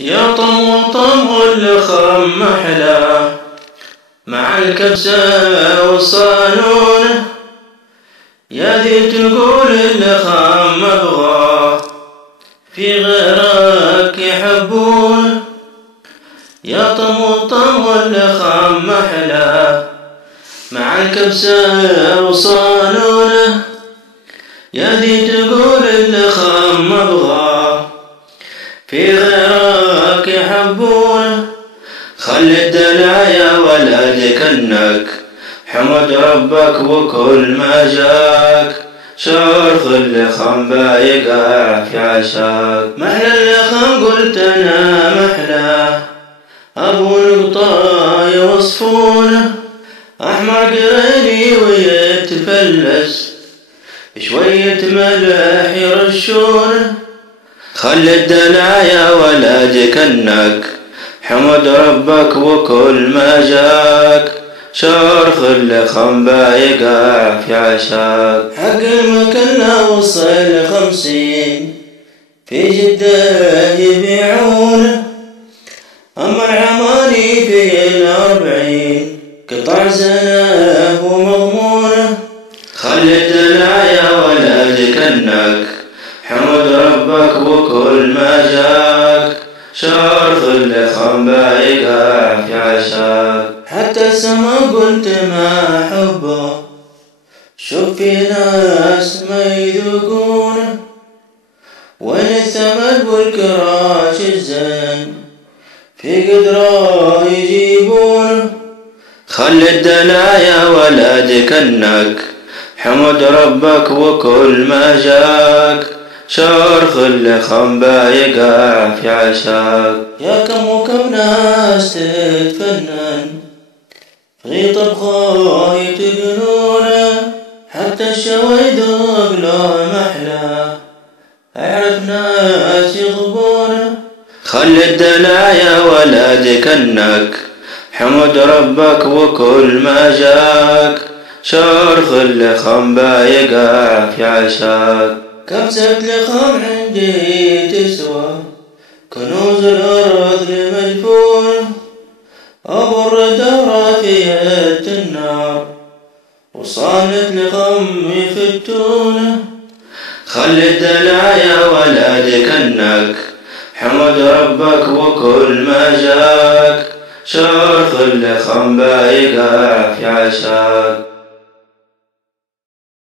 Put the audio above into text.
يا طم اللخم محلى مع الكبسة والصالونة، يا ذي تقول اللخم أبغى في غيرك يحبونه. يا طم اللخم محلى مع الكبسة والصالونة، يا ذي تقول اللخم أبغى في غيرك يحبونه. خلي الدلايا ولدك انك حمد ربك وكل ما جاك، شرخ اللخم بايقع في عشاك. محلى اللخم قلت انا محلى ابو نقطة يوصفونه، احمر قريني ويتفلس شوية ملح يرشونه. خلي الدلايا ولدك انك حمد ربك وكل ما جاك، شرخ اللخم بايقع في عشاك. حق المكلا وصل 50 في جدة يبيعونه، أما العماني في 40 قطع زنه ومضمونه. خلي الدلايا ولدك انك حمد ربك وكل ما جاك، شرخ اللخم بايقع في عشاك. حتى السما قلت ما حبه، شوف في ناس ما يذوقونه، وين الثمن والكراش الزين في قدره يجيبونه. خلي الدلايا ولدك انك حمد ربك وكل ما جاك، شرخ اللخم بايقع في عشاك. يا كم وكم ناس تتفنن في طبخه يتقنونه، حتى الشوي يذوق له محلى اعرف ناس يغبونه. خلي الدلايا ولدك انك حمد ربك وكل ما جاك، شرخ اللخم بايقع في عشاك. كبسة لخم عندي تسوى كنوز الأرض المدفونة، أبو الردارة في يد النار وصالة لخم يفتونه. خلي الدلايا ولدك انك حمد ربك وكل ما جاك، شرخ اللخم بايقع في عشاك.